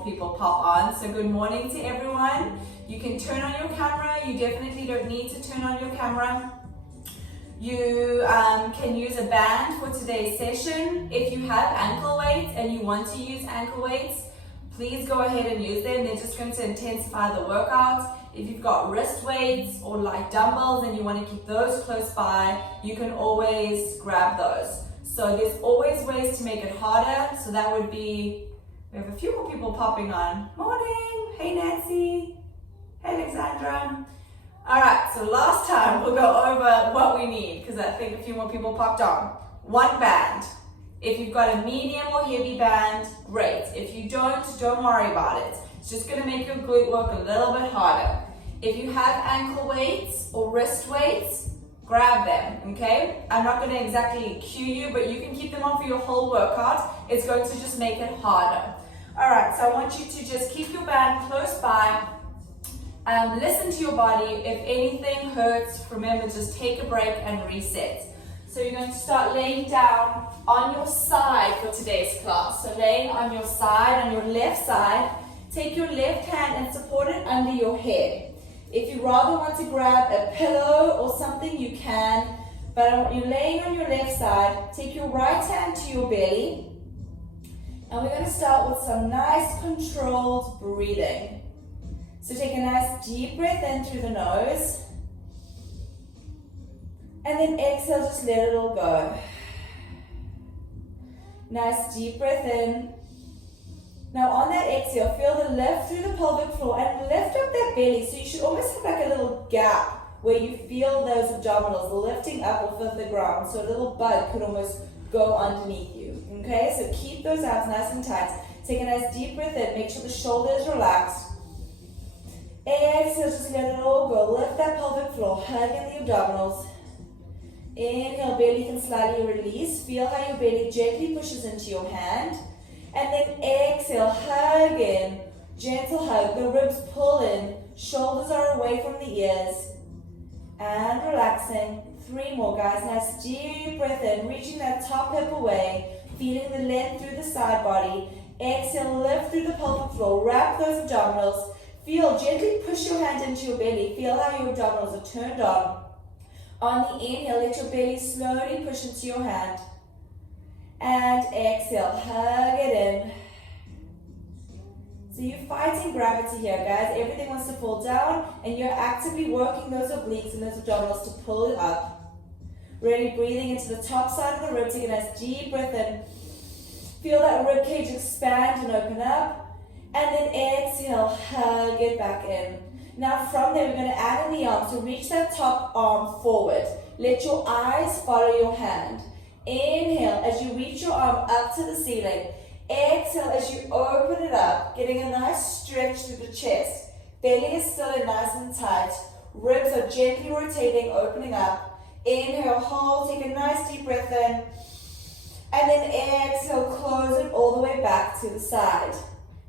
more people pop on. So good morning to everyone. You can turn on your camera. You definitely don't need to turn on your camera. You can use a band for today's session. If you have ankle weights and you want to use ankle weights, please go ahead and use them. They're just going to intensify the workout. If you've got wrist weights or light dumbbells and you want to keep those close by, you can always grab those. So there's always ways to make it harder. So that would be, we have a few more people popping on. Morning. Hey Nancy. Hey Alexandra. All right, so last time we'll go over what we need because I think a few more people popped on. One band. If you've got a medium or heavy band, great. If you don't worry about it. It's just gonna make your glute work a little bit harder. If you have ankle weights or wrist weights, grab them, okay? I'm not gonna exactly cue you, but you can keep them on for your whole workout. It's going to just make it harder. All right, so I want you to just keep your band close by. Listen to your body. If anything hurts, remember, just take a break and reset. So you're going to start laying down on your side for today's class. So laying on your side, on your left side, take your left hand and support it under your head. If you rather want to grab a pillow or something, you can, but you're laying on your left side, take your right hand to your belly, and we're going to start with some nice controlled breathing. So take a nice deep breath in through the nose, and then exhale, just let it all go. Nice deep breath in. Now on that exhale, feel the lift through the pelvic floor and lift up that belly. So you should almost have like a little gap where you feel those abdominals lifting up off of the ground. So a little bug could almost go underneath you. Okay, so keep those abs nice and tight. Take a nice deep breath in. Make sure the shoulder is relaxed. Exhale, just let it all go. Lift that pelvic floor, hug in the abdominals. Inhale, belly can slightly release. Feel how your belly gently pushes into your hand. And then exhale, hug in. Gentle hug, the ribs pull in. Shoulders are away from the ears. And relaxing. 3 more, guys. Nice deep breath in, reaching that top hip away. Feeling the length through the side body. Exhale, lift through the pelvic floor. Wrap those abdominals. Feel, gently push your hand into your belly. Feel how your abdominals are turned on. On the inhale, let your belly slowly push into your hand. And exhale, hug it in. So you're fighting gravity here, guys. Everything wants to fall down, and you're actively working those obliques and those abdominals to pull it up. Really breathing into the top side of the rib. Take a nice deep breath in. Feel that rib cage expand and open up. And then exhale, hug it back in. Now from there, we're going to add in the arm. So reach that top arm forward. Let your eyes follow your hand. Inhale as you reach your arm up to the ceiling. Exhale as you open it up, getting a nice stretch through the chest. Belly is still in nice and tight. Ribs are gently rotating, opening up. Inhale, hold, take a nice deep breath in. And then exhale, close it all the way back to the side.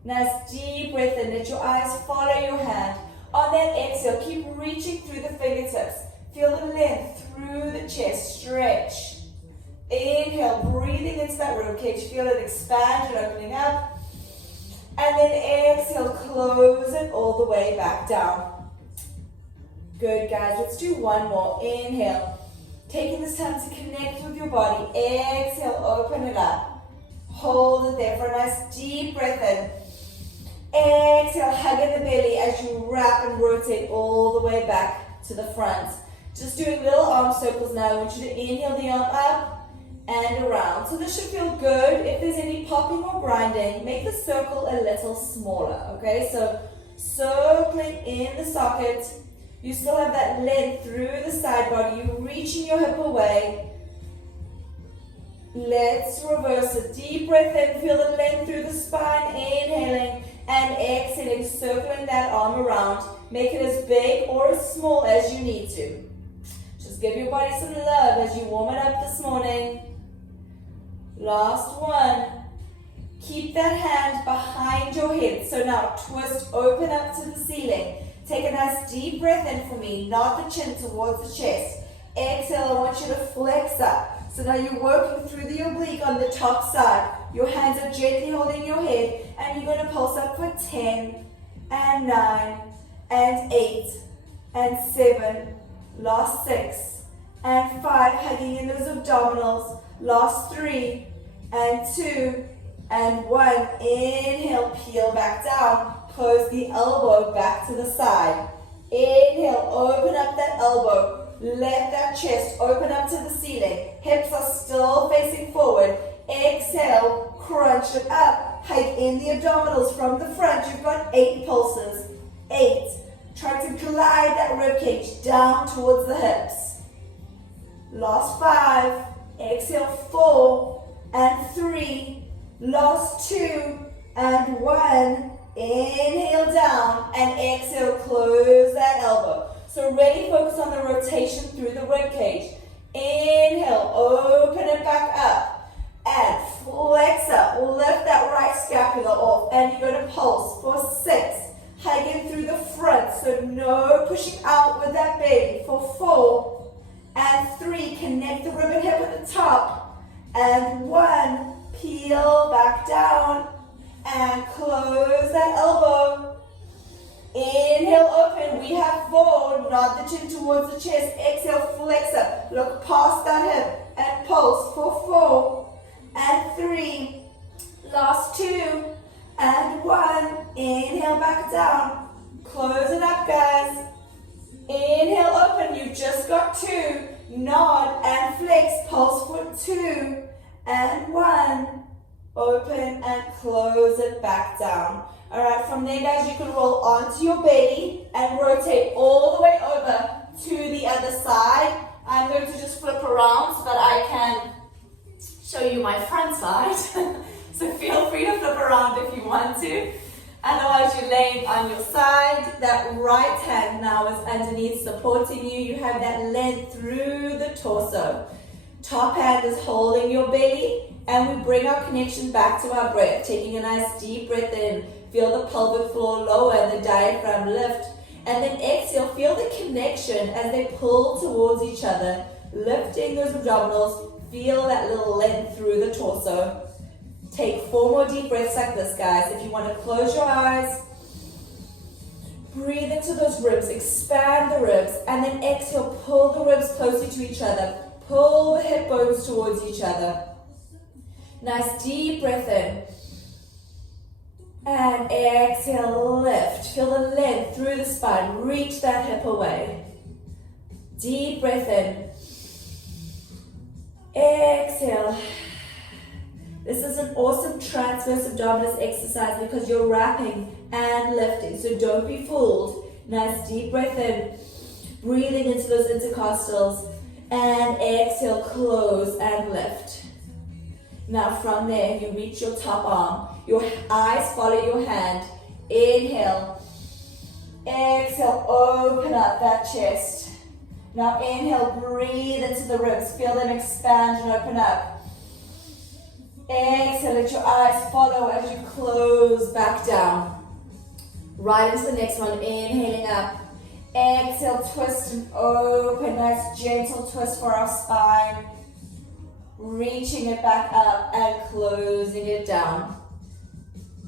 Nice deep breath in, let your eyes follow your hand. On that exhale, keep reaching through the fingertips. Feel the length through the chest, stretch. Inhale, breathing into that ribcage. Feel it expand and opening up. And then exhale, close it all the way back down. Good, guys. Let's do one more. Inhale. Taking this time to connect with your body. Exhale, open it up. Hold it there for a nice deep breath in. Exhale, hug in the belly as you wrap and rotate all the way back to the front. Just doing little arm circles now. I want you to inhale the arm up and around. So this should feel good. If there's any popping or grinding, make the circle a little smaller, okay? So circling in the socket. You still have that length through the side body. You're reaching your hip away. Let's reverse it. Deep breath in. Feel the length through the spine. Inhaling and exhaling, circling that arm around. Make it as big or as small as you need to. Just give your body some love as you warm it up this morning. Last one. Keep that hand behind your head. So now twist, open up to the ceiling. Take a nice deep breath in for me. Nod the chin towards the chest. Exhale, I want you to flex up. So now you're working through the oblique on the top side. Your hands are gently holding your head, and you're going to pulse up for 10 and 9 and 8 and 7. Last 6 and 5. Hugging in those abdominals. Last 3 and 2 and 1. Inhale, peel back down. Close the elbow back to the side. Inhale, open up that elbow. Let that chest open up to the ceiling. Hips are still facing forward. Exhale, crunch it up. Hike in the abdominals from the front. You've got 8 pulses. 8. Try to glide that ribcage down towards the hips. Last 5. Exhale, 4 and 3. Last 2 and 1. Inhale down and exhale, close that elbow. So really focus on the rotation through the ribcage. Inhale, open it back up and flex up. Lift that right scapula off and you're going to pulse for 6. Hiking through the front, so no pushing out with that belly. For 4 and 3, connect the rib and hip at the top. And 1, peel back down and close that elbow. Inhale, open. We have 4. Nod the chin towards the chest. Exhale, flex up. Look past that hip and pulse for 4 and 3. Last 2 and 1. Inhale, back down. Close it up, guys. Inhale, open. You've just got 2. Nod and flex. Pulse for 2 and 1. Open and close it back down. Alright, from there, guys, you can roll onto your belly and rotate all the way over to the other side. I'm going to just flip around so that I can show you my front side. So feel free to flip around if you want to. Otherwise, you're laying on your side. That right hand now is underneath, supporting you. You have that length through the torso. Top hand is holding your belly. And we bring our connection back to our breath, taking a nice deep breath in. Feel the pelvic floor lower, the diaphragm lift. And then exhale, feel the connection as they pull towards each other. Lifting those abdominals, feel that little length through the torso. Take 4 more deep breaths like this, guys. If you want to close your eyes, breathe into those ribs, expand the ribs, and then exhale, pull the ribs closer to each other. Pull the hip bones towards each other. Nice deep breath in. And exhale, lift. Feel the length through the spine. Reach that hip away. Deep breath in. Exhale. This is an awesome transverse abdominis exercise because you're wrapping and lifting. So don't be fooled. Nice deep breath in. Breathing into those intercostals. And exhale, close and lift. Now from there, you reach your top arm. Your eyes follow your hand. Inhale. Exhale, open up that chest. Now inhale, breathe into the ribs. Feel them expand and open up. Exhale, let your eyes follow as you close back down. Right into the next one, inhaling up. Exhale, twist and open. Nice gentle twist for our spine. Reaching it back up and closing it down.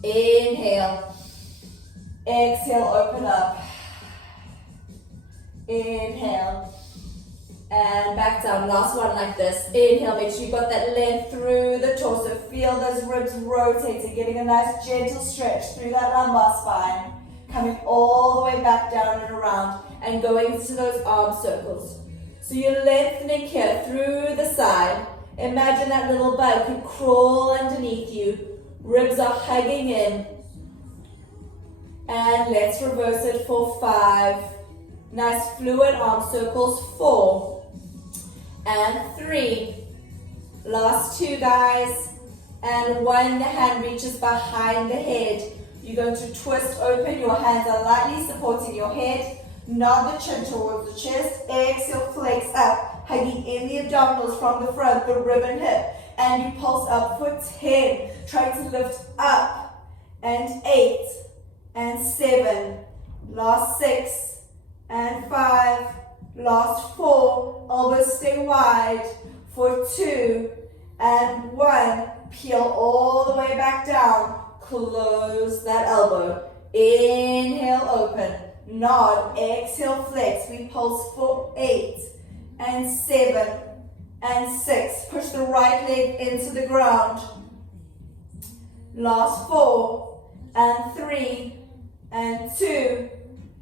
Inhale. Exhale, open up. Inhale. And back down. Last one like this. Inhale, make sure you've got that length through the torso. Feel those ribs rotating, getting a nice gentle stretch through that lumbar spine. Coming all the way back down and around and going into those arm circles. So you're lengthening here through the side. Imagine that little bug could crawl underneath you. Ribs are hugging in. And let's reverse it for 5. Nice fluid arm circles. 4 and 3. Last 2, guys. And 1, the hand reaches behind the head. You're going to twist open. Your hands are lightly supporting your head. Nod the chin towards the chest. Exhale, flex up. Hugging in the abdominals from the front, the rib and hip. And you pulse up for 10. Try to lift up. And 8 and 7. Last 6 and 5. Last 4. Elbows stay wide. For 2 and 1. peel all the way back down. Close that elbow. Inhale, open. Nod. Exhale, flex. We pulse for 8 and 7 and 6. Push the right leg into the ground. Last 4 and 3 and 2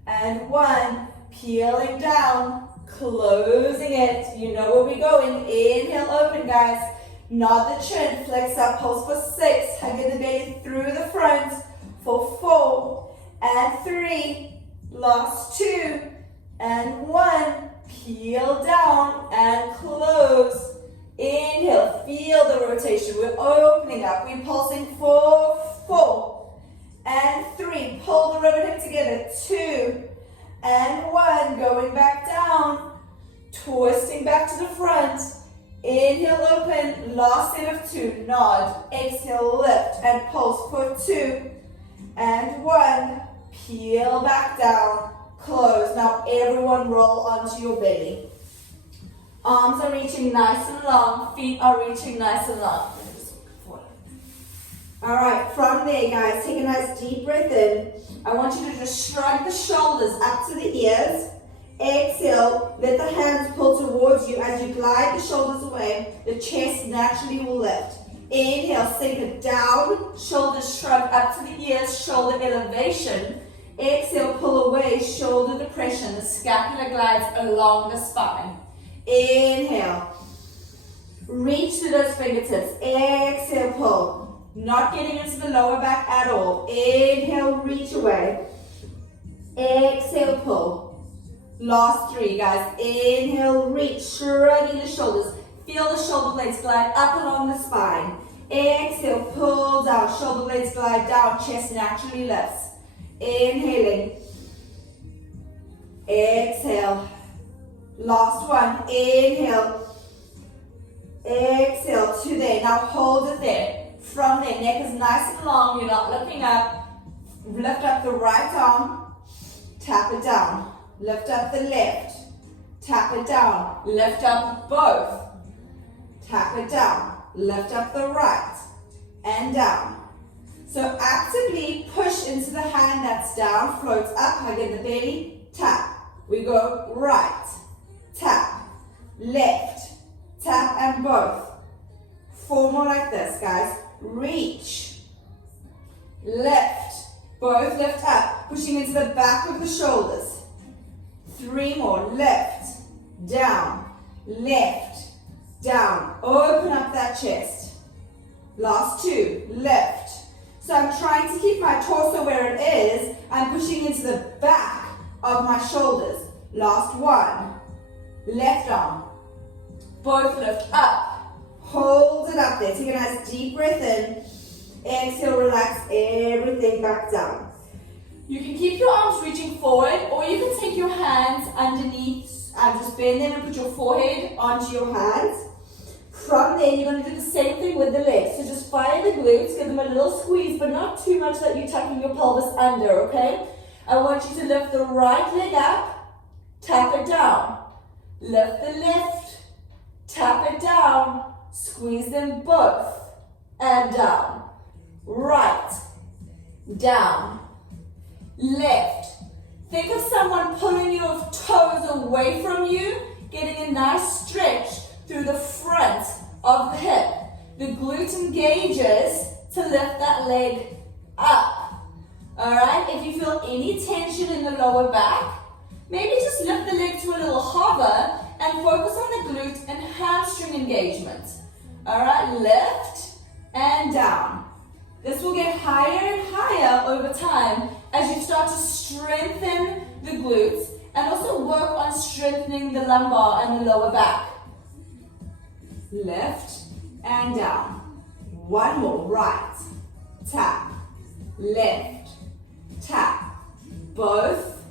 and 1. Peeling down. Closing it. You know where we're going. Inhale, open, guys. Nod the chin. Flex up. Pulse for 6. Hugging the belly through the front for 4 and 3. Last 2 and 1. Peel down and close. Inhale. Feel the rotation. We're opening up. We're pulsing for 4 and 3. Pull the ribbon hip together. 2 and 1. Going back down. Twisting back to the front. Inhale, open. Last set of 2. Nod. Exhale, lift and pulse for 2 and 1. Peel back down. Close. Now everyone roll onto your belly. Arms are reaching nice and long. Feet are reaching nice and long. Alright, from there, guys, take a nice deep breath in. I want you to just shrug the shoulders up to the ears. Exhale, let the hands pull towards you. As you glide the shoulders away, the chest naturally will lift. Inhale, sink it down. Shoulders shrug up to the ears, shoulder elevation. Exhale, pull away, shoulder depression. The scapula glides along the spine. Inhale. Reach to those fingertips. Exhale, pull. Not getting into the lower back at all. Inhale, reach away. Exhale, pull. Last 3, guys. Inhale, reach, shrugging the shoulders. Feel the shoulder blades glide up along the spine. Exhale, pull down. Shoulder blades glide down. Chest naturally lifts. Inhaling. Exhale. Last 1. Inhale. Exhale to there. Now hold it there. From there, neck is nice and long. You're not looking up. Lift up the right arm. Tap it down. Lift up the left. Tap it down. Lift up both. Tap it down. Lift up the right. And down. So actively push into the hand that's down. Floats up. Hug in the belly. Tap. We go right. Tap. Left. Tap and both. 4 more like this, guys. Reach. Lift. Both lift up. Pushing into the back of the shoulders. 3 more. Lift. Down. Lift. Down. Open up that chest. Last 2. Lift. So I'm trying to keep my torso where it is. I'm pushing into the back of my shoulders. Last 1. Left arm. Both lift up. Hold it up there. Take a nice deep breath in. Exhale, relax everything back down. You can keep your arms reaching forward, or you can take your hands underneath and just bend them and put your forehead onto your hands. From there, you're going to do the same thing with the legs. So just fire the glutes, give them a little squeeze, but not too much that you're tucking your pelvis under, okay? I want you to lift the right leg up, tap it down. Lift the left, tap it down. Squeeze them both, and down. Right, down, left. Think of someone pulling your toes away from you, getting a nice stretch through the front of the hip. The glute engages to lift that leg up. Alright, if you feel any tension in the lower back, maybe just lift the leg to a little hover and focus on the glute and hamstring engagement. Alright, lift and down. This will get higher and higher over time as you start to strengthen the glutes and also work on strengthening the lumbar and the lower back. Lift and down. 1 more. Right, tap, left, tap, both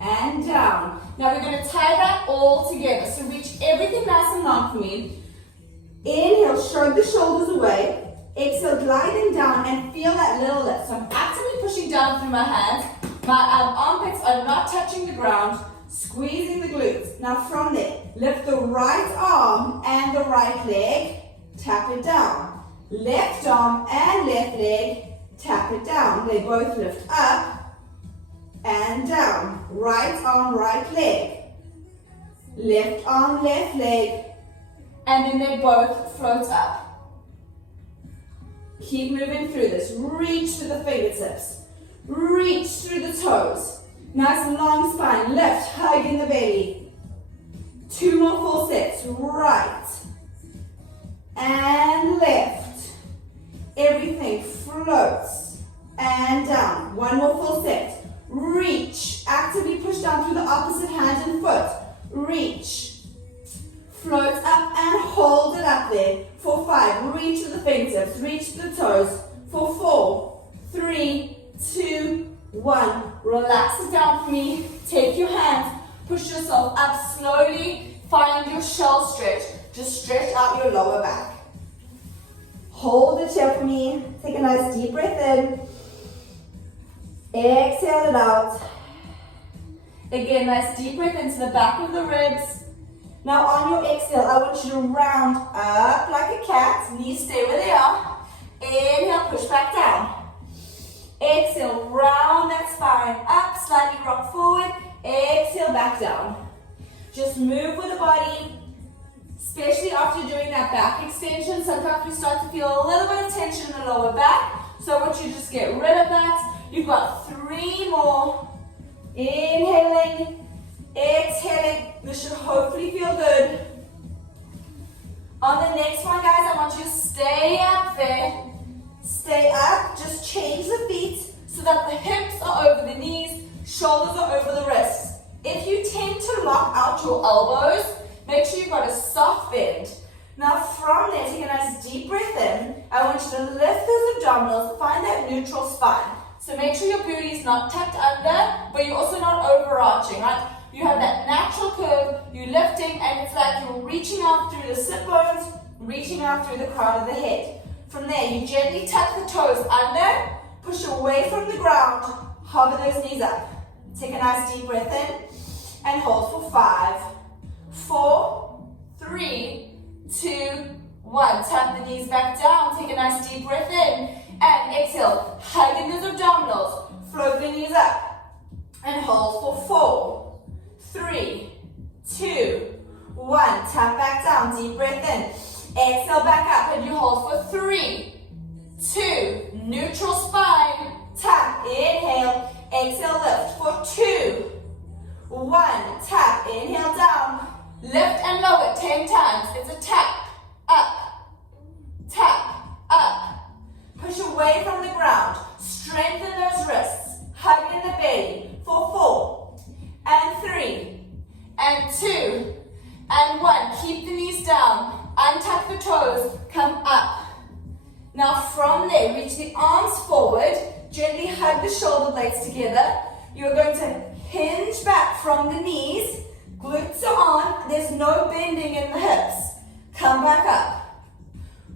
and down. Now we're going to tie that all together. So reach everything nice and long for me. Inhale, shrug the shoulders away. Exhale, gliding down and feel that little lift. So I'm actively pushing down through my hands. My armpits are not touching the ground. Squeezing the glutes. Now from there, lift the right arm and the right leg. Tap it down. Left arm and left leg, tap it down. They both lift up and down. Right arm, right leg. Left arm, left leg. And then they both float up. Keep moving through this. Reach through the fingertips. Reach through the toes. Nice long spine. Lift, hug in the belly. 2 more full sets. Right. And left. Everything floats. And down. 1 more full set. Reach. Actively push down through the opposite hand and foot. Reach. Float up and hold it up there. For 5, reach to the fingertips, reach to the toes. For 4, 3, 2, 1. Relax it down for me. Take your hands, push yourself up slowly. Find your shell stretch. Just stretch out your lower back. Hold it here for me. Take a nice deep breath in. Exhale it out. Again, nice deep breath into the back of the ribs. Now on your exhale, I want you to round up like a cat. Knees stay where they are. Inhale, push back down. Exhale, round that spine up, slightly rock forward. Exhale, back down. Just move with the body, especially after doing that back extension. Sometimes we start to feel a little bit of tension in the lower back. So I want you to just get rid of that. You've got 3 more. Inhaling. Exhaling. This should hopefully feel good. On the next one, guys, I want you to stay up there. Stay up. Just change the feet so that the hips are over the knees, shoulders are over the wrists. If you tend to lock out your elbows, make sure you've got a soft bend. Now from there, take a nice deep breath in. I want you to lift those abdominals, find that neutral spine. So make sure your booty is not tucked under, but you're also not overarching, right? You have that natural curve, you're lifting, and it's like you're reaching out through the sit bones, reaching out through the crown of the head. From there, you gently tuck the toes under, push away from the ground, hover those knees up. Take a nice deep breath in, and hold for 5, 4, 3, 2, 1. Tap the knees back down, take a nice deep breath in, and exhale. Hug in those abdominals, float the knees up, and hold for 4, 3, 2, 1. Tap back down, deep breath in. Exhale back up and you hold for 3, 2, neutral spine. Tap, inhale, exhale, lift for 2, 1. Tap, inhale down, lift and lower 10 times. It's a tap, up, push away from the ground. Strengthen those wrists, hug in the belly for 4, and 3, and 2, and 1. Keep the knees down, untuck the toes, come up. Now from there, reach the arms forward, gently hug the shoulder blades together. You're going to hinge back from the knees, glutes are on, there's no bending in the hips. Come back up,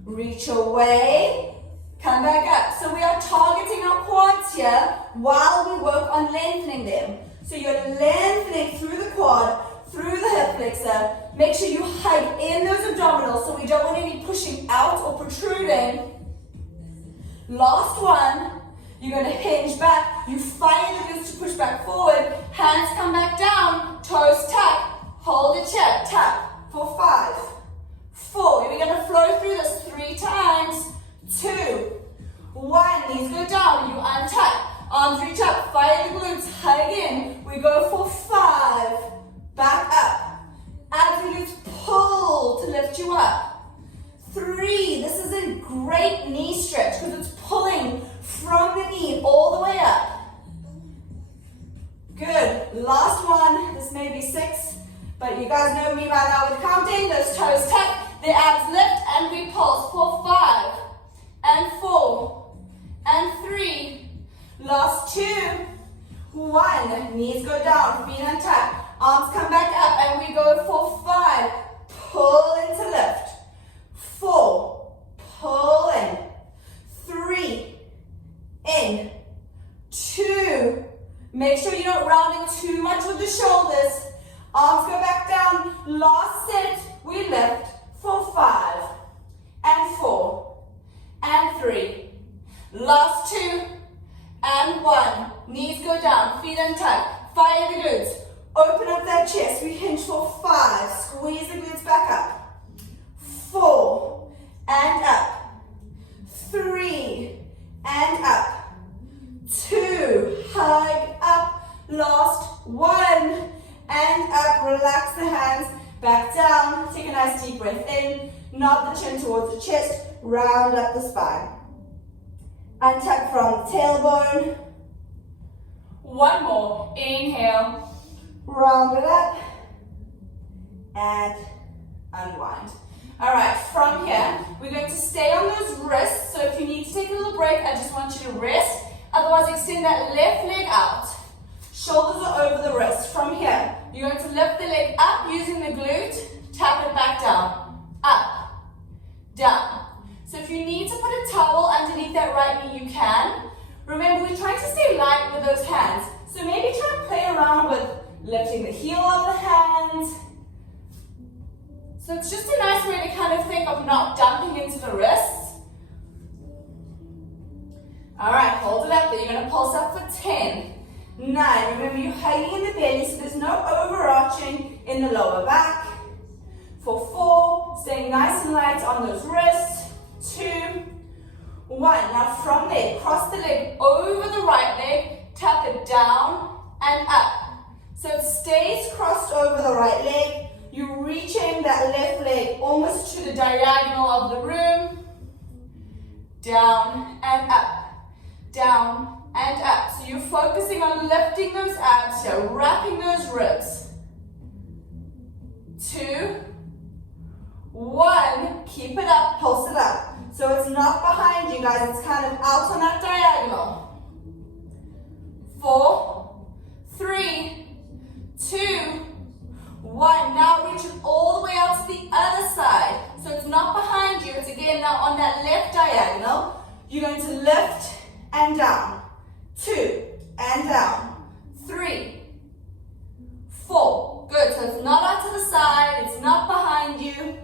reach away, come back up. So we are targeting our quads here while we work on lengthening them. So you're lengthening through the quad, through the hip flexor. Make sure you hug in those abdominals so we don't want any pushing out or protruding. Last one. You're going to hinge back. You find the glutes to push back forward. Hands come back down. Toes tuck. Hold it here. Tap for 5, 4. We're going to flow through this 3 times. 2, 1. Knees go down. You untuck. Arms reach up. Fire the glutes. Hug in. We go for 5. Back up. Abs and glutes pull to lift you up. 3. This is a great knee stretch because it's pulling from the knee all the way up. Good. Last one. This may be 6, but you guys know me by now with counting. Those toes tuck, the abs lift, and we pulse for 5, and 4, and 3. Last 2, 1. Knees go down, feet untucked. Arms come back up, and we go for 5. Pull into lift. 4. Pull in. 3. In. 2. Make sure you're not rounding too much with the shoulders. Arms go back down. Last set, we lift for 5, and 4, and 3. Last 2 and 1. Knees go down, feet untucked. Fire the glutes. Open up that chest. We hinge for 5. Squeeze the glutes back up. 4 and up. 3 and up. 2. Hug up. Last 1 and up. Relax the hands. Back down. Take a nice deep breath in. Nod the chin towards the chest. Round up the spine. Untuck from the tailbone. One more. Inhale. Round it up. And unwind. All right, from here, we're going to stay on those wrists. So if you need to take a little break, I just want you to rest. Otherwise, extend that left leg out. Shoulders are over the wrist. From here, you're going to lift the leg up using the glute. Tap it back down. Up. Down. So if you need to put a towel underneath that right knee, you can. Remember, we're trying to stay light with those hands. So maybe try to play around with lifting the heel of the hand. So it's just a nice way to kind of think of not dumping into the wrists. All right, hold it up there. You're going to pulse up for 10, 9. Remember, you're hugging in the belly, so there's no overarching in the lower back. For 4, staying nice and light on those wrists. 2, 1. Now from there, cross the leg over the right leg, tap it down and up. So it stays crossed over the right leg. You reach in that left leg almost to the diagonal of the room. Down and up. Down and up. So you're focusing on lifting those abs here, wrapping those ribs. 2, 1. Keep it up, pulse it up. So it's not behind you, guys. It's kind of out on that diagonal. 4, 3, 2, 1. Now reach it all the way out to the other side. So it's not behind you. It's again now on that left diagonal. You're going to lift and down. 2 and down. 3, 4. Good. So it's not out to the side. It's not behind you.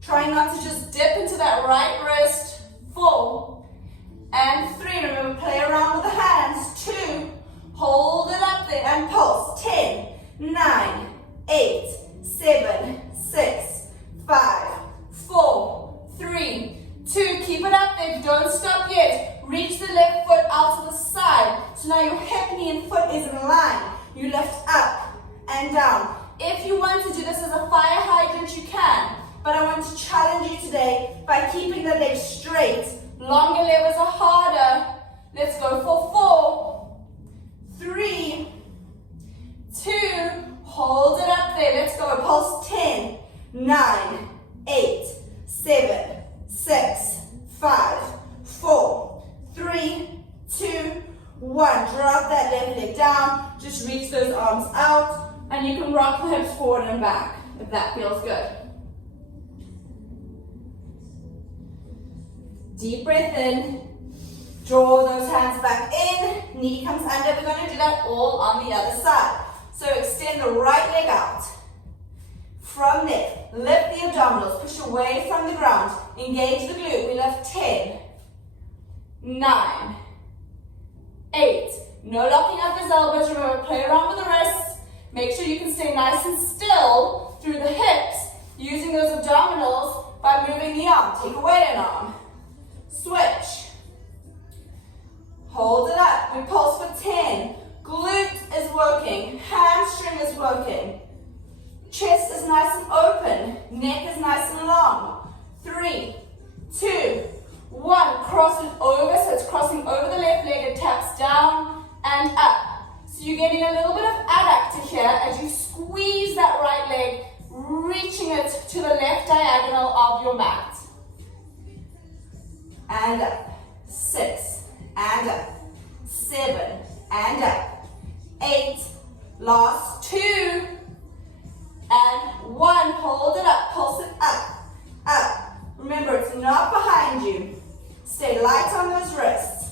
Try not to just dip into that right wrist. 4 and 3. Remember, play around with the hands. 2. Hold it up there and pulse. 10, 9, 8, 7, 6, 5, 4, 3, 2. Keep it up there. Don't stop yet. Reach the left foot out to the side. So now your hip, knee, and foot is in line. You lift up and down. If you want to do this as a fire hydrant, you can. But I want to challenge you today by keeping the legs straight. Longer levers are harder. Let's go for 4, 3, 2. Hold it up there. Let's go. Pulse 10, 9, 8, 7, 6, 5, 4, 3, 2, 1. Drop that left leg down. Just reach those arms out. And you can rock the hips forward and back if that feels good. Deep breath in. Draw those hands back in. Knee comes under. We're going to do that all on the other side. So extend the right leg out. From there, lift the abdominals. Push away from the ground. Engage the glute. We lift 10, 9, 8. No locking up those elbows. Remember, play around with the wrists. Make sure you can stay nice and still through the hips, using those abdominals by moving the arm. Take away an arm. Switch. Hold it up. We pulse for 10. Glute is working. Hamstring is working. Chest is nice and open. Neck is nice and long. 3, 2, 1. Cross it over. So it's crossing over the left leg. It taps down and up. So you're getting a little bit of adductor here as you squeeze that right leg, reaching it to the left diagonal of your mat. And up. 6, and up. 7, and up. 8, last 2, and 1. Hold it up, pulse it up, up. Remember, it's not behind you. Stay light on those wrists.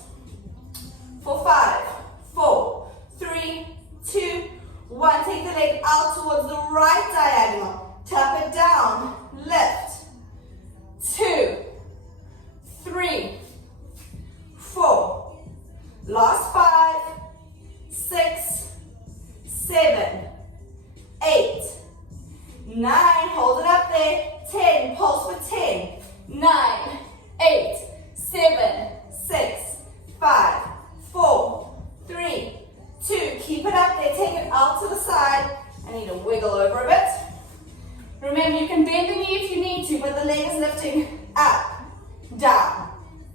For 5, 4, 3, 2, 1. Take the leg out towards the right diagonal. Tap it down, lift. 2, keep it up there, take it out to the side. I need to wiggle over a bit. Remember, you can bend the knee if you need to, but the leg is lifting up, down,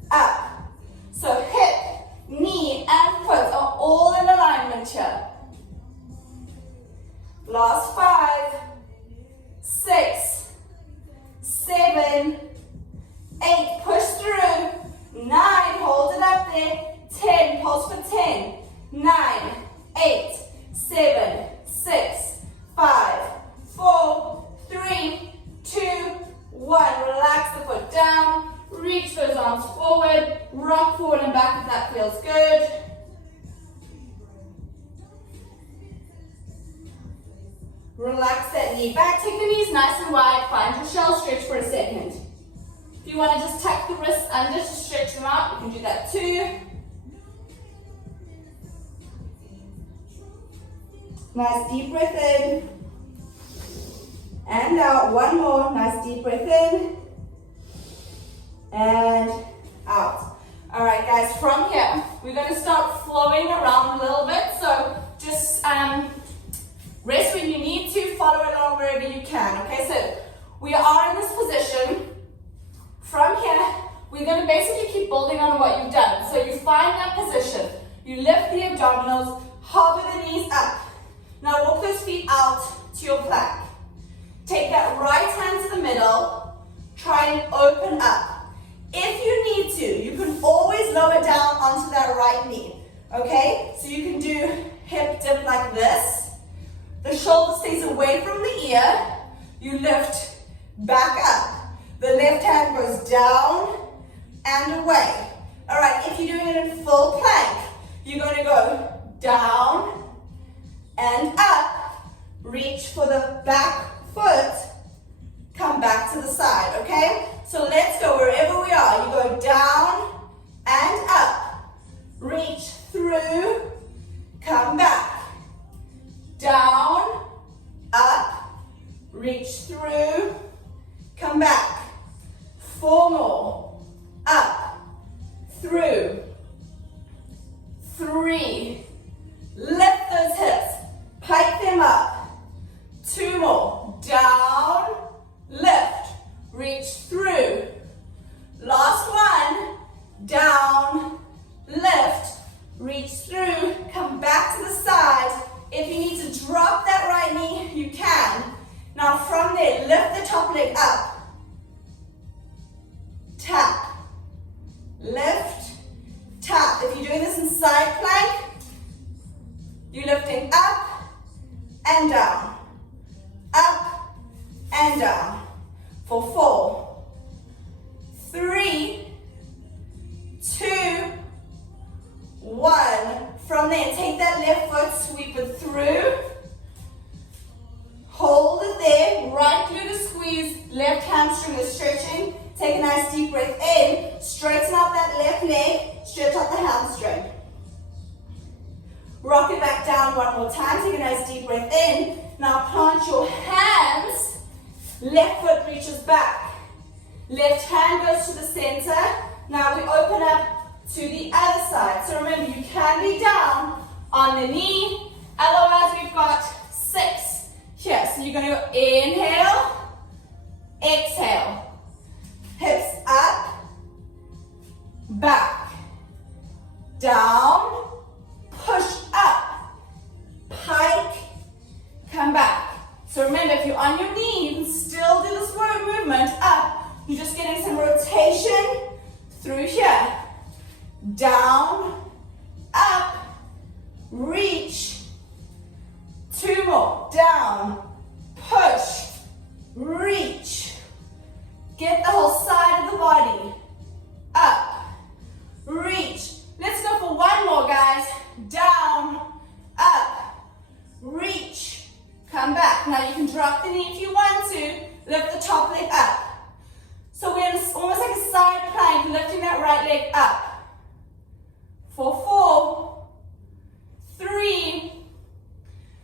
up. So hip, knee, and foot are all in alignment here. Last 5, 6, 7, 8, push through. 9, hold it up there. 10, pulse for 10. 9, 8, 7, 6, 5, 4, 3, 2, 1. Relax the foot down. Reach those arms forward. Rock forward and back if that feels good. Relax that knee back. Take the knees nice and wide. Find your shell stretch for a second. If you want to just tuck the wrists under to stretch them out, you can do that too. Nice deep breath in. And out. One more. Nice deep breath in. And out. Alright guys, from here, we're going to start flowing around a little bit. So just rest when you need to, follow along wherever you can. Okay, so we are in this position. From here, we're going to basically keep building on what you've done. So you find that position. You lift the abdominals, hover the knees up. Now walk those feet out to your plank. Take that right hand to the middle. Try and open up. If you need to, you can always lower down onto that right knee. Okay? So you can do hip dip like this. The shoulder stays away from the ear. You lift back up. The left hand goes down and away. All right, if you're doing it in full plank, you're going to go down and up. Reach for the back foot. Come back to the side, okay? So let's go wherever we are. You go down and up. Reach through. Come back. Down, up, reach through, come back. 4 more. Up, through. 3. Lift those hips. Pike them up. 2 more. Down, lift, reach through. Last one. Down, lift, reach through. Come back to the side. If you need to drop that right knee, you can. Now from there, lift the top leg up. Tap. Lift. Tap. If you're doing this in side plank, you're lifting up and down. Up and down. For 4, 3, 2, 1. From there, take that left foot, sweep it through. Hold it there. Right glute is squeezed. Left hamstring is stretching. Take a nice deep breath in. Straighten out that left leg. Stretch out the hamstring. Rock it back down one more time. Take a nice deep breath in. Now plant your hands. Left foot reaches back. Left hand goes to the center. Now we open up to the other side. So remember, you can be down on the knee. Otherwise, we've got 6 here. So you're going to go inhale, exhale. Hips up, back, down, push up, pike, come back. So remember, if you're on your knee, you can still do this movement up. You're just getting some rotation through here. Down, up, reach. 2 more. Down, push, reach. Get the whole side of the body. Up, reach. Let's go for 1 more, guys. Down, up, reach. Come back. Now you can drop the knee if you want to. Lift the top leg up. So we're almost like a side plank, lifting that right leg up. For 4, 3,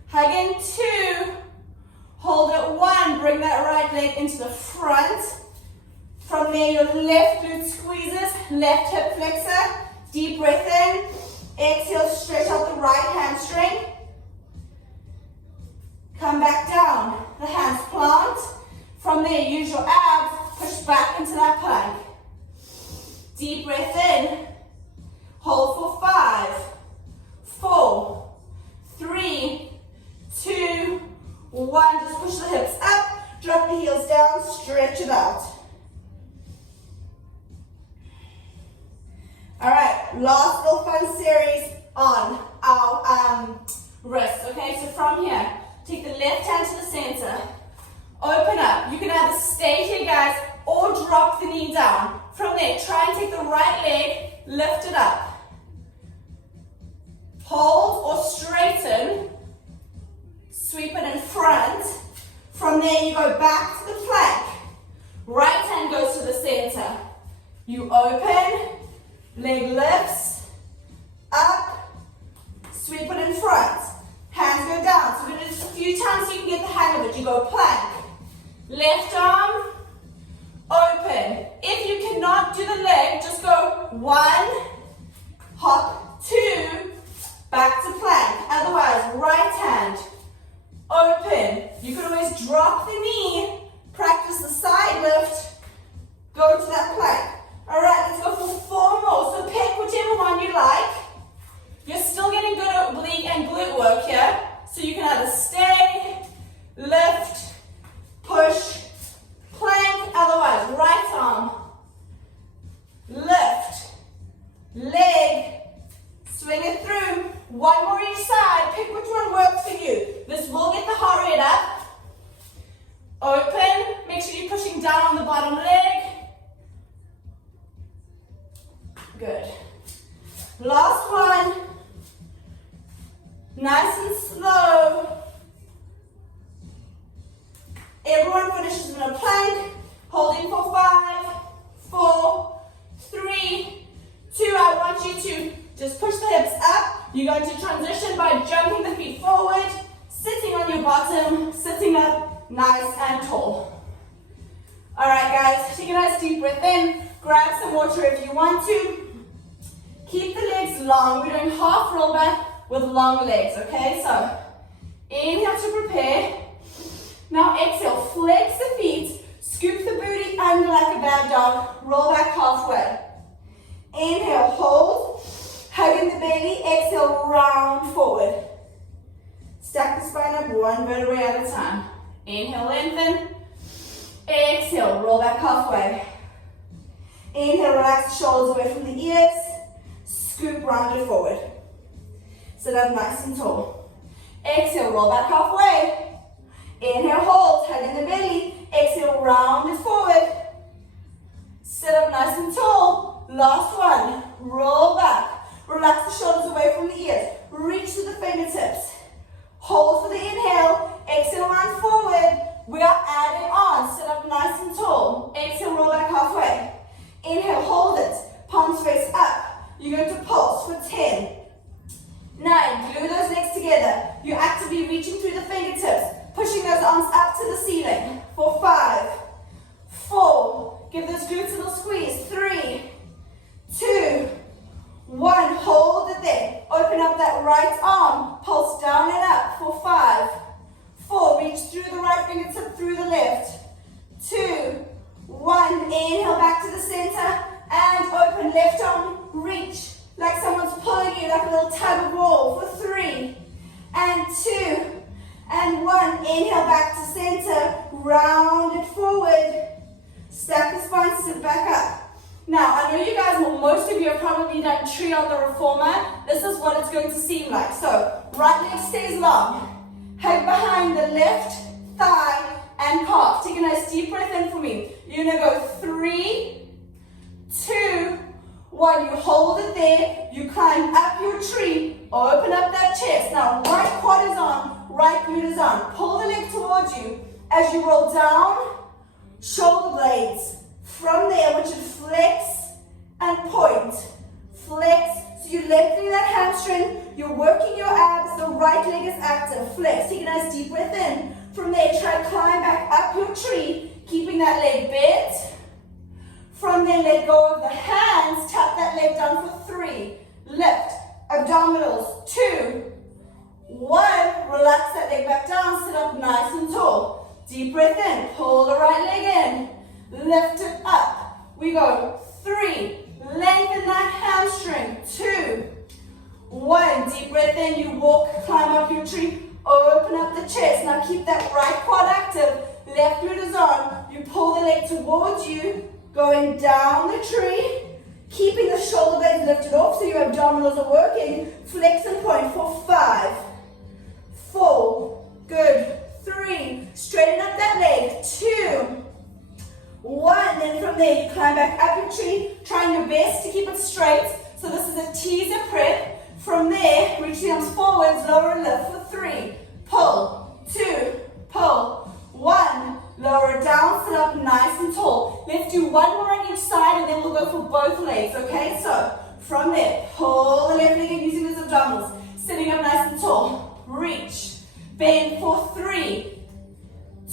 hug in 2, hold it 1, bring that right leg into the front. From there, your left glute squeezes, left hip flexor, deep breath in, exhale, stretch out the right hamstring, Come back down. The hands plant. From there, use your abs. Push back into that plank. Deep breath in. Hold for 5, 4, 3, 2, 1. Just push the hips up. Drop the heels down. Stretch it out. All right, last little fun series on our wrists. Okay, so from here, take the left hand to the center. Open up. You can either stay here, guys, or drop the knee down. From there, try and take the right leg, lift it up. Hold or straighten. Sweep it in front. From there, you go back to the plank. Right hand goes to the center. You open. Leg lifts, up, sweep it in front. Hands go down. So we're going to do this a few times so you can get the hang of it. You go plank, left arm, open. If you cannot do the leg, just go 1, hop, 2, back to plank. Otherwise, right hand, open. You can always drop the knee, practice the side lift, go to that plank. All right, let's go for 4 more. So pick whichever one you like. You're still getting good oblique and glute work here. So you can either stay, lift, push, plank. Otherwise, right arm, lift, leg, swing it through. 1 more each side. Pick which one works for you. This will get the heart rate up. Open. Make sure you're pushing down on the bottom leg. Good. Last one. Nice and slow. Everyone finishes in a plank. Holding for 5, 4, 3, 2. I want you to just push the hips up. You're going to transition by jumping the feet forward, sitting on your bottom, sitting up nice and tall. All right, guys, take a nice deep breath in. Grab some water if you want to. Keep the legs long. We're doing half roll back with long legs, okay? So, inhale to prepare. Now exhale, flex the feet, scoop the booty under like a bad dog, roll back halfway. Inhale, hold, hug in the belly, exhale, round forward. Stack the spine up 1 vertebrae at a time. Inhale, lengthen. Exhale, roll back halfway. Inhale, relax the shoulders away from the ears. Scoop, round it forward. Sit up nice and tall. Exhale, roll back halfway. Inhale, hold, hug in the belly. Exhale, round it forward. Sit up nice and tall. Last one. Roll back. Relax the shoulders away from the ears. Reach to the fingertips. Hold for the inhale. Exhale, round forward. We are adding on. Sit up nice and tall. Exhale, roll back halfway. Inhale, hold it. Palms face up. You're going to pulse for 10, 9. Glue those legs together. You're actively reaching through the fingertips. Pushing those arms up to the ceiling. For 5, 4. Give those glutes a little squeeze. 3, 2, 1. Hold it there. Open up that right arm. Pulse down and up. For 5, 4. Reach through the right fingertip, through the left. 2, 1. Inhale back to the center. And open. Left arm. Reach. Like someone's pulling you, like a little tug of war. For 3, and 2, and 1. Inhale back to center. Round it forward. Stack the spine, sit back up. Now, I know you guys, most of you have probably done tree on the reformer. This is what it's going to seem like. So, right leg stays long. Hug behind the left thigh and calf. Take a nice deep breath in for me. You're going to go 3, 2, 1. You hold it there. You climb up your tree. Open up that chest. Now, right quad is on. Right glute is on. Pull the leg towards you. As you roll down, shoulder blades. From there, we should flex and point. Flex. So you're lengthening that hamstring. You're working your abs. The right leg is active. Flex. Take a nice deep breath in. From there, try to climb back up your tree, keeping that leg bent. From there, let go of the hands. Tap that leg down for 3. Lift. Abdominals. 2, 1. relax that leg back down, sit up nice and tall. Deep breath in, pull the right leg in, lift it up. We go 3, lengthen that hamstring, 2, 1, deep breath in, you walk, climb up your tree, open up the chest. Now keep that right quad active, left glute is on, you pull the leg towards you, going down the tree, keeping the shoulder blades lifted off so your abdominals are working. Flex and point for 5, 4, good, 3, straighten up that leg, 2, 1, then from there you climb back up your tree, trying your best to keep it straight. So this is a teaser prep. From there, reach the arms forwards, lower and lift for 3, pull, 2, pull, 1, lower it down, sit up nice and tall. Let's do one more on each side and then we'll go for both legs, okay? So, from there, pull the left leg in using those abdominals, sitting up nice and tall, reach, bend for 3,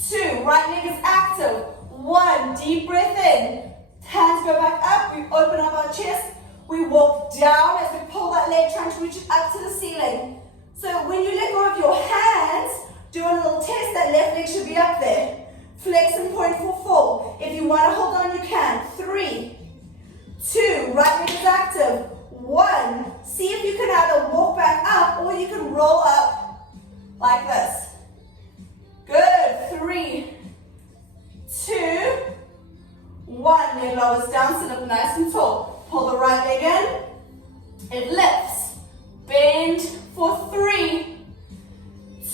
2, right leg is active, 1, deep breath in, hands go back up, we open up our chest, we walk down as we pull that leg, trying to reach it up to the ceiling. So when you let go of your hands, do a little test, that left leg should be up there. Flex and point for 4. If you want to hold on, you can. 3, 2, right leg is active. 1, see if you can either walk back up or you can roll up like this. Good, 3, 2, 1, leg lowers down, sit up nice and tall. Pull the right leg in, it lifts, bend for 3,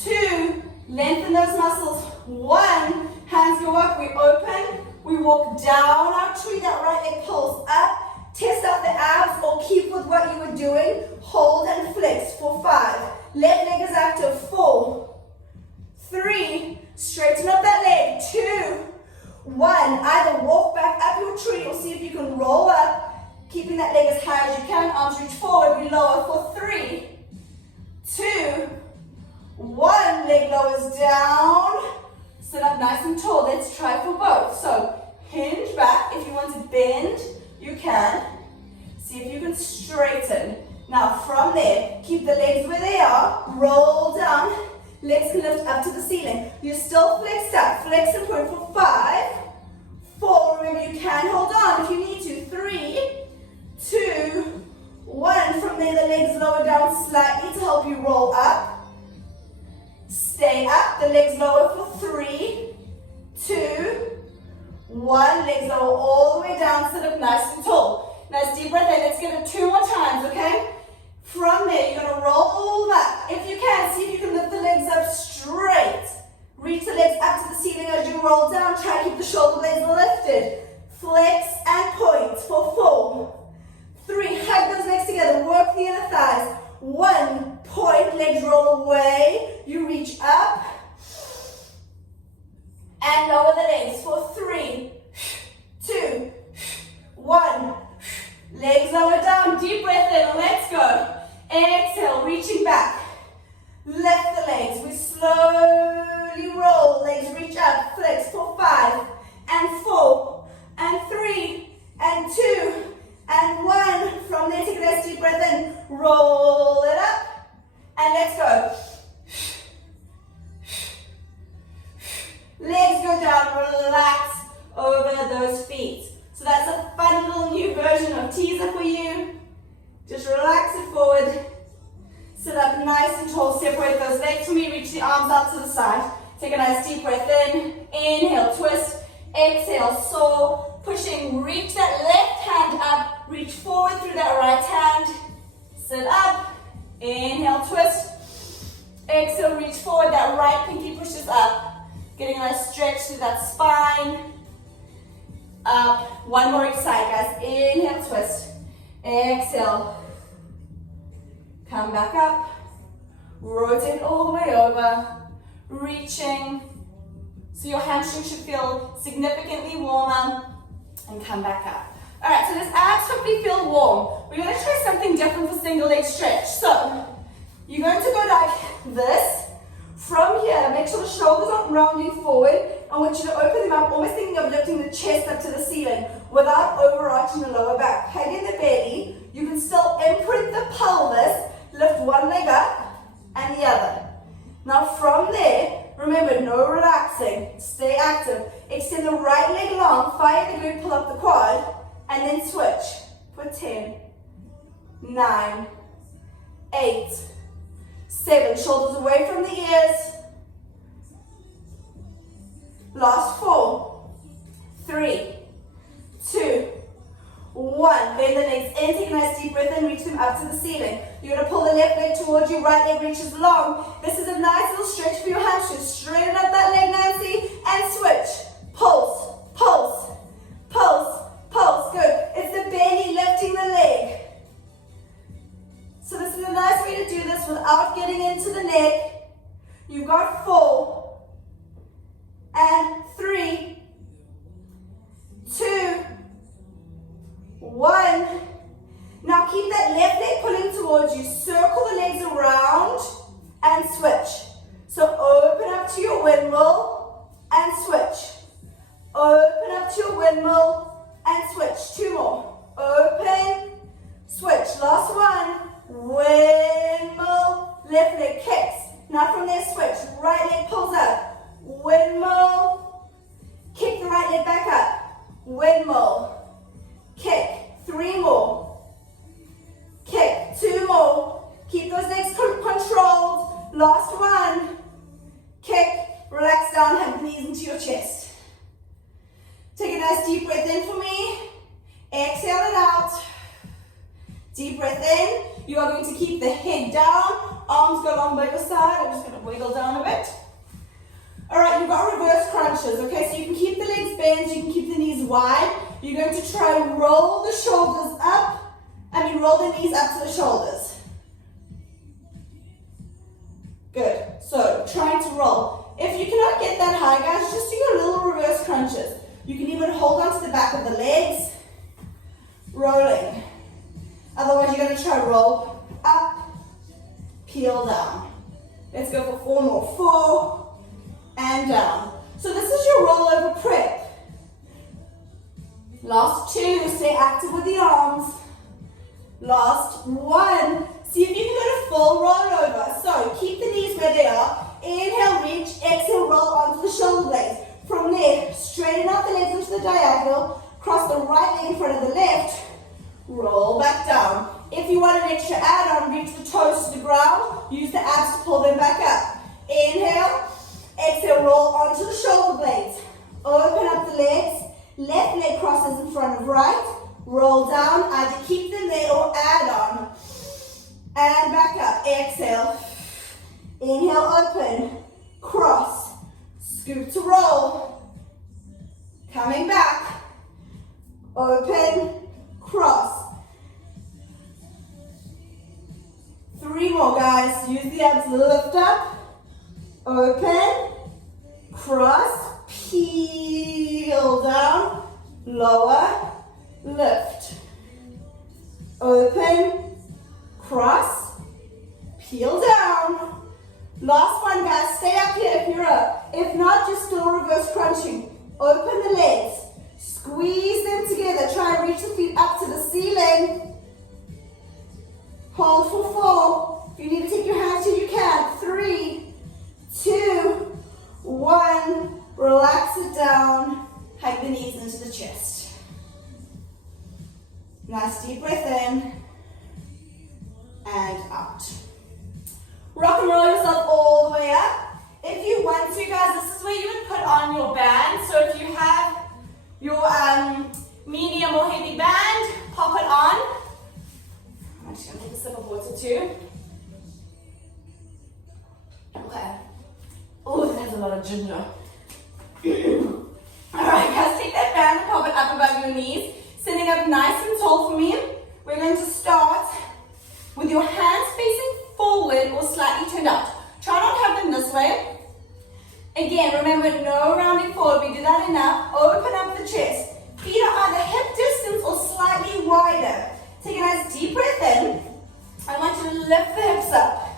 2, lengthen those muscles, 1, hands go up, we open, we walk down our tree, that right leg pulls up, test out the abs or keep with what you were doing, hold and flex for 5, left leg is active, 4, 3, straighten up that leg, 2, 1, either walk back up your tree or see if you can roll up, keeping that leg as high as you can, arms reach forward, we lower for 3, 2, 1, leg lowers down, sit up nice and tall. Let's try for both. So hinge back, if you want to bend, you can. See if you can straighten. Now from there, keep the legs where they are, roll down, legs can lift up to the ceiling. You're still flexed up, flex and point for 5, 4, remember you can hold on if you need to, 3, 2, 1, from there the legs lower down slightly to help you roll up. Stay up, the legs lower for 3, 2, 1, legs lower all the way down, sit up nice and tall. Nice deep breath in, let's get it 2 more times, okay? From there, you're gonna roll back. If you can, see if you can lift the legs up straight. Reach the legs up to the ceiling as you roll down, try to keep the shoulder blades lifted. Flex and point for 4, 3, hug those legs together, work the inner thighs. 1, point, legs roll away, you reach up, and lower the legs for 3, 2, 1, legs lower down, deep breath in, let's go. Exhale, reaching back, lift the legs, we slowly roll, legs reach up, flex for 5, and 4, and 3, and 2, and 1, from there take a nice deep breath in, roll it up, and let's go. Legs go down, relax over those feet. So that's a fun little new version of teaser for you. Just relax it forward, sit up nice and tall, separate those legs from you, reach the arms out to the side. Take a nice deep breath in, inhale, twist, exhale, soar, pushing, reach that left hand up, reach forward through that right hand, sit up, inhale, twist, exhale, reach forward, that right pinky pushes up, getting a nice stretch through that spine, up, one more each side guys, inhale, twist, exhale, come back up, rotate all the way over, reaching, so your hamstring should feel significantly warmer, and come back up. Alright, so this abs hopefully feel warm. We're going to try something different for single leg stretch. So, you're going to go like this. From here, make sure the shoulders aren't rounding forward. I want you to open them up, almost thinking of lifting the chest up to the ceiling without overarching the lower back. Hang in the belly. You can still imprint the pelvis, lift one leg up and the other. Now from there, remember, no relaxing. Stay active. Extend the right leg long, fire the glute, pull up the quad, and then switch for 10, 9, 8, 7. Shoulders away from the ears. Last 4, 3, 2, 1. Bend the legs in, take a nice deep breath in, reach them up to the ceiling. You're going to pull the left leg towards you, right leg reaches long. This is a nice little stretch for your hamstrings. Straighten up that leg, Nancy, and switch. Pulse, pulse, pulse, pulse. Good. It's the belly lifting the leg. So this is a nice way to do this without getting into the neck. You've got 4 and 3, 2, 1. Now keep that left leg pulling towards you. Circle the legs around and switch. So open up to your windmill and switch. Open up to your windmill and switch. 2 more. Open, switch. Last one. Windmill, left leg kicks. Now from there switch. Right leg pulls up. Windmill, kick the right leg back up. Windmill, kick. 3 more. Kick. 2 more. Keep those legs controlled. Last one. Kick. Relax down. Hug the knees into your chest. Take a nice deep breath in for me. Exhale it out. Deep breath in. You are going to keep the head down. Arms go along by your side. I'm just going to wiggle down a bit. Alright, you've got reverse crunches, okay? So you can keep the legs bent, you can keep the knees wide. You're going to try and roll the shoulders up, and you roll the knees up to the shoulders. Good. So, trying to roll. If you cannot get that high, guys, just do your little reverse crunches. You can even hold on to the back of the legs, rolling. Otherwise, you're going to try roll up, peel down. Let's go for 4 more. 4 and down. So this is your rollover prep. Last 2, stay active with the arms. Last 1. See if you can go to full rollover. So keep the knees where they are. Inhale, reach. Exhale, roll onto the shoulder blades. From there, straighten out the legs into the diagonal. Cross the right leg in front of the left. Roll back down. If you want an extra add-on, reach the toes to the ground. Use the abs to pull them back up. Inhale. Exhale, roll onto the shoulder blades. Open up the legs. Left leg crosses in front of right. Roll down. Either keep them there or add on. And back up. Exhale. Inhale, open. Cross. Scoop to roll. Coming back. Open. Cross. 3 more, guys. Use the abs. Lift up. Open, cross, peel down, lower, lift. Open, cross, peel down. Last one, guys. Stay up here if you're up. If not, just still reverse crunching. Open the legs. Squeeze them together. Try and reach the feet up to the ceiling. Hold for 4. If you need to take your hands here, you can. 3, 2, 1. Relax it down. Hug the knees into the chest. Nice deep breath in and out. Rock and roll yourself all the way up. If you want to, guys, this is where you would put on your band. So if you have your medium or heavy band, pop it on. I'm just going to take a sip of water too. Okay. Oh, that has a lot of ginger. Alright, guys, take that band and pop it up above your knees. Sitting up nice and tall for me. We're going to start with your hands facing forward or slightly turned out. Try not to have them this way. Again, remember, no rounding forward. We did that enough. Open up the chest. Feet are either hip distance or slightly wider. Take a nice deep breath in. I want you to lift the hips up.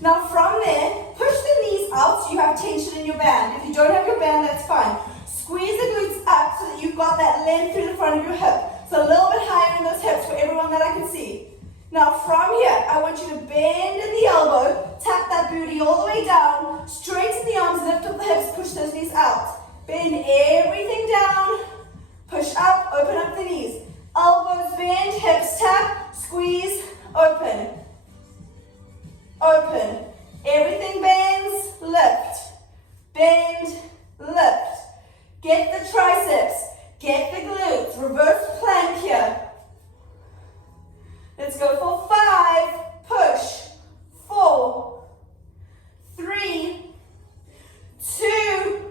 Now from there, push the knees out so you have tension in your band. If you don't have your band, that's fine. Squeeze the glutes up so that you've got that length through the front of your hip. So a little bit higher in those hips for everyone that I can see. Now from here, I want you to bend in the elbow, tap that booty all the way down, Bend everything down. Push up, open up the knees. Elbows bend, hips tap, squeeze, open. Open. Everything bends, lift. Bend, lift. Get the triceps, get the glutes. Reverse plank here. Let's go for 5. Push. 4, 3, 2,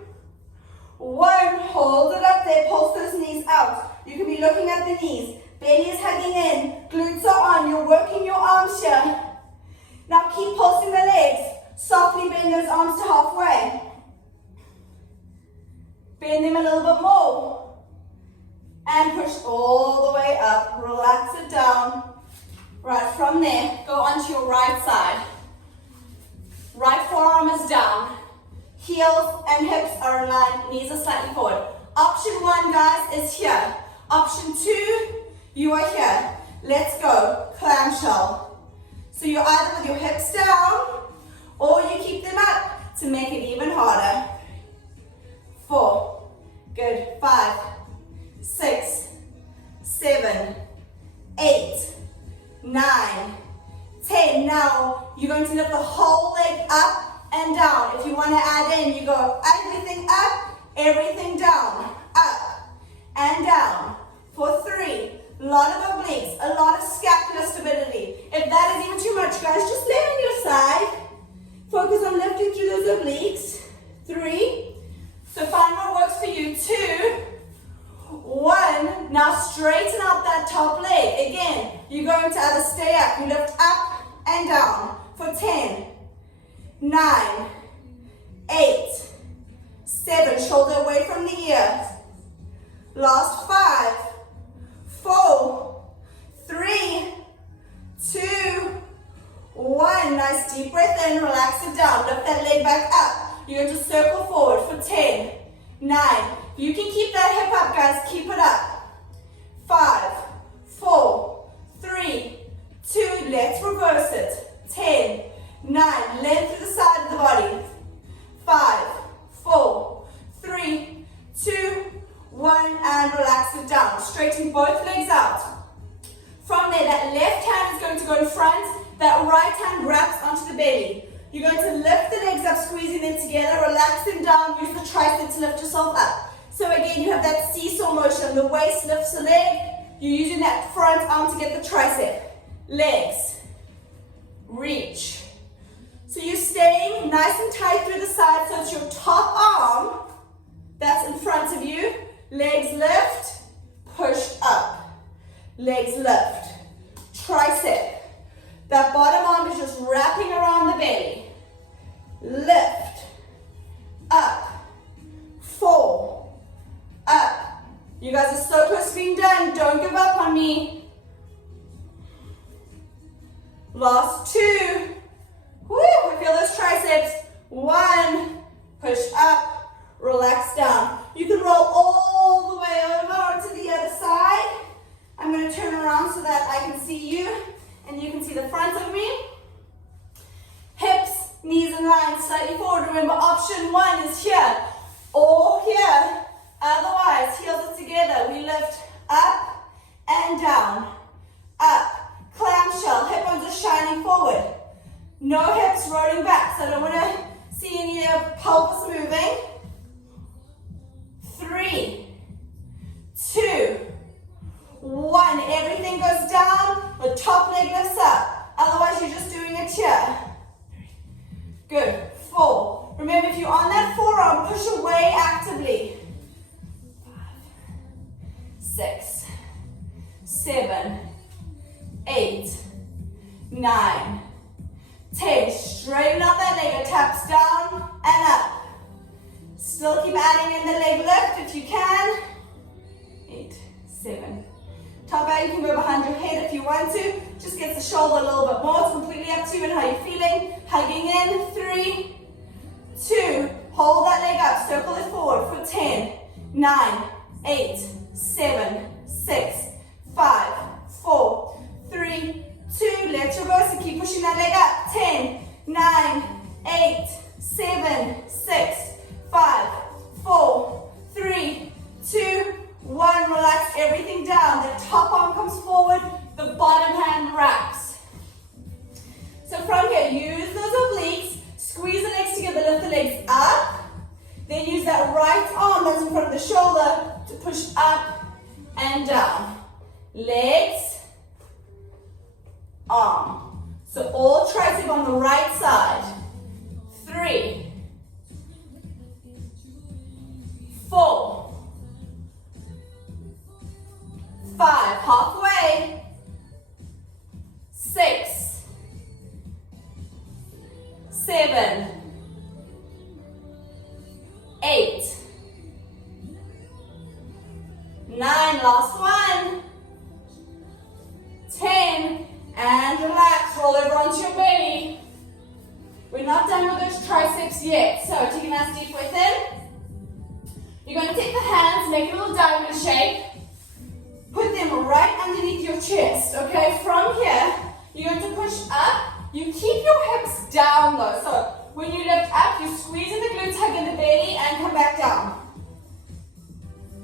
1. Hold it up there. Pulse those knees out. You can be looking at the knees. Belly is hugging in. Glutes are on. You're working your arms here. Now keep pulsing the legs. Softly bend those arms to halfway. Bend them a little bit more. And push all the way up. Relax it down. Right, from there, go onto your right side. Right forearm is down. Heels and hips are in line. Knees are slightly forward. Option 1, guys, is here. Option 2, you are here. Let's go. Clamshell. So you're either with your hips down or you keep them up to make it even harder. 4. Good. 5, 6, 7, 8, 9, 10. Now you're going to lift the whole leg up and down. If you want to add in, you go everything up, everything down, up and down. For 3, a lot of obliques, a lot of scapular stability. If that is even too much, guys, just lay on your side. Focus on lifting through those obliques. 3, so find what works for you. 2, 1, now straighten out that top leg. Again, you're going to either stay up, you lift up and down. For 10, 9, 8, 7, shoulder away from the ears. Last 5, 4, 3, 2, 1. Nice deep breath in, relax it down. Lift that leg back up. You're going to circle forward for 10, 9. You can keep that hip up, guys. Keep it up. 5, 4, 3, 2. Let's reverse it. 10, 9. Length through the side of the body. 5, 4, 3, 2, 1. And relax it down. Straighten both legs out. From there, that left hand is going to go in front. That right hand wraps onto the belly. You're going to lift the legs up, squeezing them together. Relax them down. Use the tricep to lift yourself up. So again, you have that seesaw motion. The waist lifts the leg. You're using that front arm to get the tricep. Legs. Reach. So you're staying nice and tight through the side. So it's your top arm that's in front of you. Legs lift. Push up. Legs lift. Tricep. That bottom arm is just wrapping around the belly. Lift. Up. 4. Up. You guys are so close to being done. Don't give up on me. Last 2. Woo, I feel those triceps. 1. Push up. Relax down. You can roll all the way over onto the other side. I'm going to turn around so that I can see you and you can see the front of me. Hips, knees in line, slightly forward. Remember, option 1 is here or here. Otherwise, heels are together. We lift up and down. Up. Clamshell. Hip bones are shining forward. No hips rolling back. So I don't want to see any pelvis moving. 3, 2, 1. Everything goes down. The top leg lifts up. Otherwise, you're just doing it here. Good. 4. Remember, if you're on that forearm, push away actively. 5, 6, 7, 8, 9, 10. Straighten out that leg. It taps down and up. Still keep adding in the leg lift if you can. 8, 7. Top out, you can go behind your head if you want to. Just get the shoulder a little bit more. It's completely up to you and how you're feeling. Hugging in. 3, 2. Hold that leg up. Circle it forward for 10, 9, 8, 7, 6, 5, 4, 3, 2. Let your go. So keep pushing that leg up. 10, 9, 8, 7, 6, 5, 4, right arm that's in front of the shoulder to push up and down. Legs, arm. So all tricep on the right side. 3, 4, 5, halfway, 6, 7, 8, 9, last one, 10, and relax, roll over onto your belly. We're not done with those triceps yet, so take a nice deep breath in. You're going to take the hands, make a little diamond shape, put them right underneath your chest, okay? From here, you're going to push up. You keep your hips down though, so when you lift up, you squeeze in the glutes, hug in the belly, and come back down.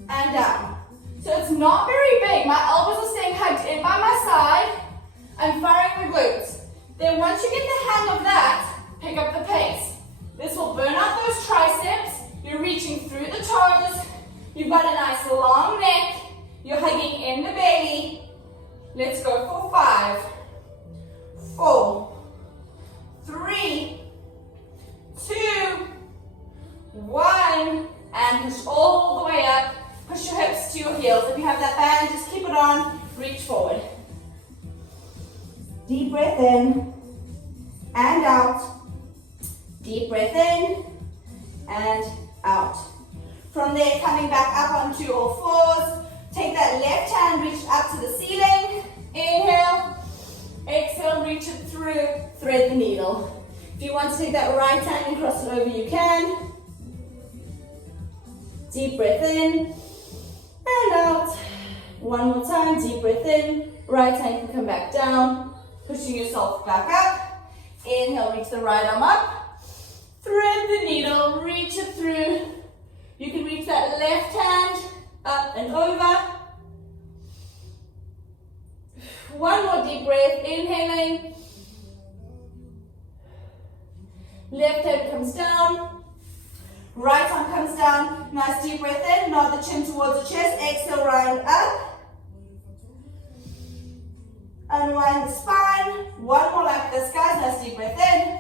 And down. So it's not very big. My elbows are staying hugged in by my side. I'm firing the glutes. Then once you get the hang of that, pick up the pace. This will burn out those triceps. You're reaching through the toes. You've got a nice long neck. You're hugging in the belly. Let's go for 5, 4, 3, 2, 1, and push all the way up. Push your hips to your heels. If you have that band, just keep it on. Reach forward. Deep breath in and out. Deep breath in and out. From there, coming back up onto all fours. Take that left hand, reach up to the ceiling. Inhale. Exhale, reach it through. Thread the needle. If you want to take that right hand and cross it over, you can. Deep breath in and out. One more time, deep breath in. Right hand can come back down. Pushing yourself back up. Inhale, reach the right arm up. Thread the needle, reach it through. You can reach that left hand up and over. One more deep breath, inhaling. Left hand comes down. Right arm comes down. Nice deep breath in, nod the chin towards the chest. Exhale, round up. Unwind the spine. One more like this, guys. Nice deep breath in.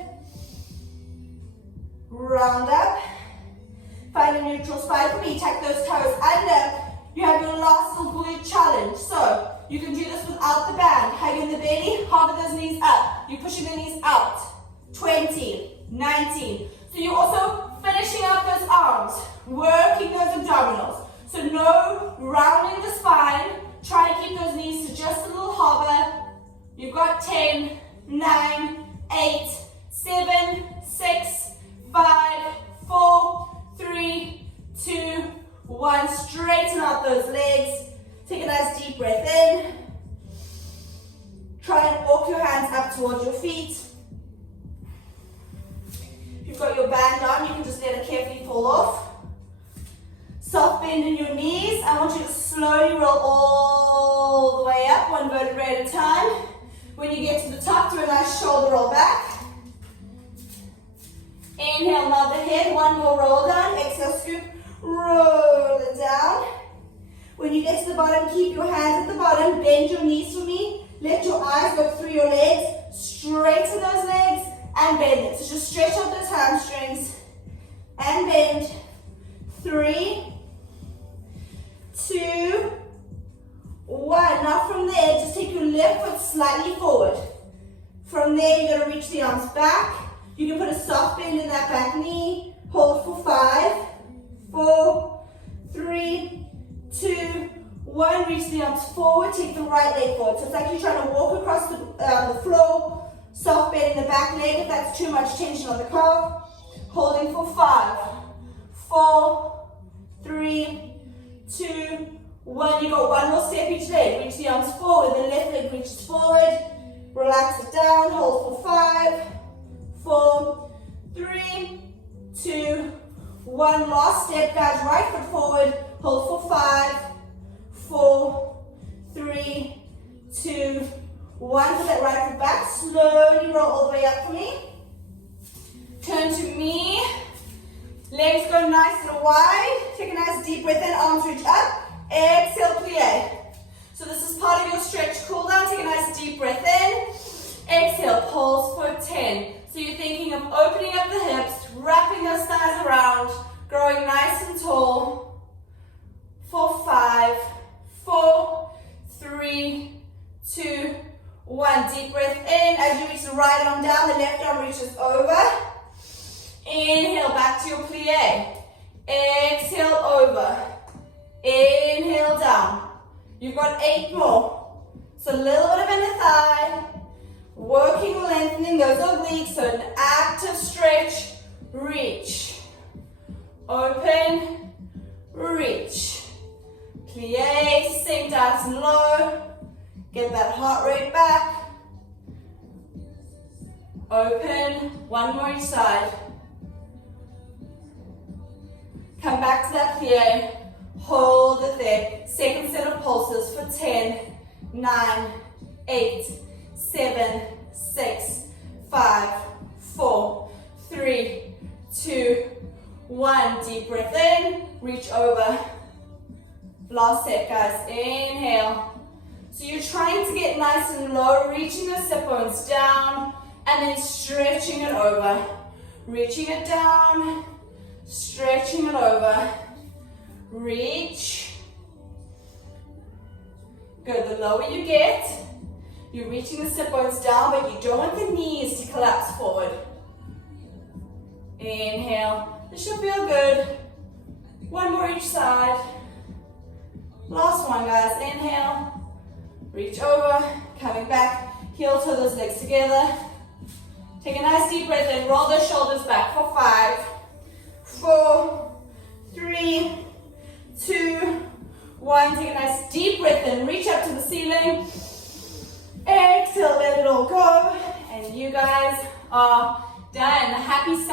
Round up. Find a neutral spine for me. Tuck those toes under. You have your last glute challenge. So you can do this without the band. Hug in the belly. Half of those knees up. You're pushing the knees out. 20, 19. So you're also finishing up those arms. Working those abdominals. So no rounding the spine. Try to keep those knees to just a little hover. You've got 10, 9, 8, 7, 6, 5, 4, 3, 2, 1. Straighten out those legs. Take a nice deep breath in. Try and walk your hands up towards your feet. If you've got your band on, you can just let it carefully fall off. Soft bend in your knees. I want you to slowly roll all the way up, one vertebrae at a time. When you get to the top, do a nice shoulder roll back. Inhale, nod the head. One more roll down. Exhale, scoop. Roll it down. When you get to the bottom, keep your hands at the bottom. Bend your knees for me. Let your eyes go through your legs. Straighten those legs and bend it. So just stretch out those hamstrings and bend. 3, 2, 1. Now from there, just take your left foot slightly forward. From there, you're going to reach the arms back. You can put a soft bend in that back knee. Hold for 5, 4, 3, 2, 1. Reach the arms forward. Take the right leg forward. So it's like you're trying to walk across the floor. Soft bend in the back leg if that's too much tension on the calf. Holding for 5, 4, 3, 2, 1. You go one more step each leg. Reach the arms forward. The left leg reaches forward. Relax it down. Hold for 5, 4, 3, 2, 1. Last step, guys. Right foot forward. Hold for 5, 4, 3, 2, 1. Put that right foot back. Slowly roll all the way up for me. Turn to me. Legs go go nice and wide. Take a nice deep breath in, arms reach up. Exhale, plie. So this is part of your stretch cool down. Take a nice deep breath in. Exhale, pulse for 10. So you're thinking of opening up the hips, wrapping those thighs around, growing nice and tall. For 5, 4, 3, 2, 1. Deep breath in. As you reach the right arm down, the left arm reaches over. Inhale, back to your plie. Exhale, over. Inhale, down. You've got 8 more. So a little bit of inner thigh. Working, lengthening those obliques. So an active stretch. Reach. Open. Reach. Plie. Sink nice and low. Get that heart rate back. Open. One more each side. Come back to that plie. Hold it there. Second set of pulses for 10, 9, 8, 7, 6, 5, 4, 3, 2, 1. Deep breath in. Reach over. Last set, guys. Inhale. So you're trying to get nice and low, reaching the sit bones down, and then stretching it over. Reaching it down, stretching it over. Reach. Good. The lower you get, you're reaching the sit bones down, but you don't want the knees to collapse forward. Inhale. This should feel good. One more each side. Last one, guys. Inhale. Reach over. Coming back. Heel toe those legs together. Take a nice deep breath in. Roll those shoulders back for 5, 4, 3, 2, 1. Take a nice deep breath in. Reach up to the ceiling. Exhale, let it all go. And you guys are done. Happy